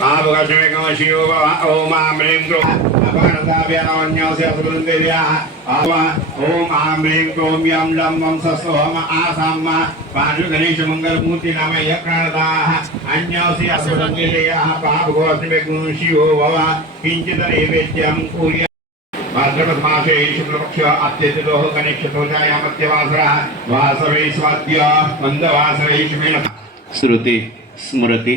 पावकशमेकं शिवो ॐ आं ह्रीं क्रों अपानताभ्यानवन्योस्य सुवृन्दिर्याः आव ॐ आं ह्रीं क्रों यं लं वं सस्वहम आसाम पार्श्वगणेशमङ्गलमूर्ति नाम यप्रणताः अन्योस्य सुवृन्दिर्याः पावकोऽस्मिन् शिवो भव किञ्चित् नैवेद्यं कुर्य भाद्रपदमासे शुक्लपक्ष अत्यतिथोः गणेशतोजायामत्यवासरः वासवे स्वाद्य मन्दवासरे शुमेन श्रुती स्मृती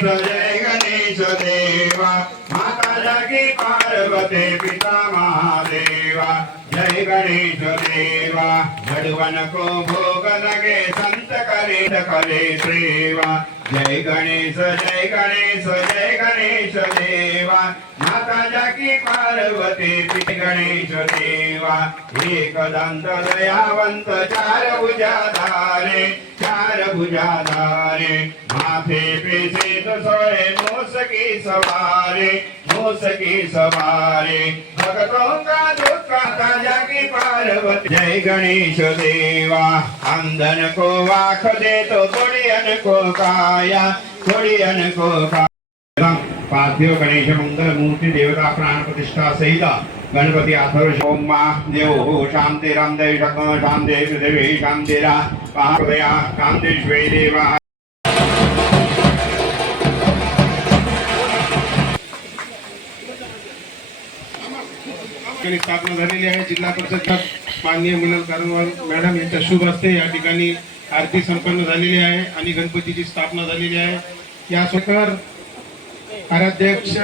जय गणेश देवा माता जगी पार्वती पिता महादेवा जय गणेश देवा झडवन को भोग लगे संत करे करे सेवा जय गणेश जय गणेश जय गणेश देवा माता जगी पार्वती पिता गणेश देवा एक दंत दयावंत चार भुजाधारे चार भुजाधारे, माथे पे से तो सोए मोस की सवारे मोस की सवारे। भक्तों का दुख की पार्वती। जय गणेश देवा अंधन को वाख दे तो थोड़ियन को काया थोड़ियन को काया। पार्थिव गणेश मंगल मूर्ति देवता प्राण प्रतिष्ठा सहित गणपती अथर्व ओम मा देव हो शांती राम देव शक शांती पृथ्वी शांतीरा पहादया शांती श्वे देवा। स्थापना झालेली आहे जिल्हा परिषद माननीय मिनल कारंवार मॅडम यांच्या शुभ हस्ते या ठिकाणी आरती संपन्न झालेली आहे आणि गणपतीची स्थापना झालेली आहे. या स्वतः कार्याध्यक्ष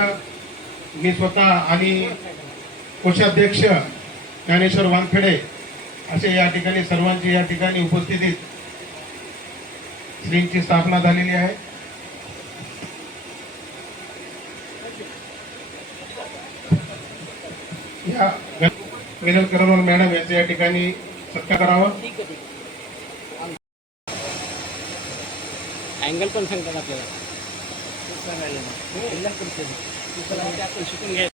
मी स्वतः आणि कोषाध्यक्ष ज्ञानेश्वर वानखेडे असे या ठिकाणी सर्वांची या ठिकाणी उपस्थितीत श्रींची स्थापना झालेली आहे. या विनोद करमल मॅडम यांचा या ठिकाणी सत्कार करावा. अँगल पण सांगतात आपल्याला. शिकून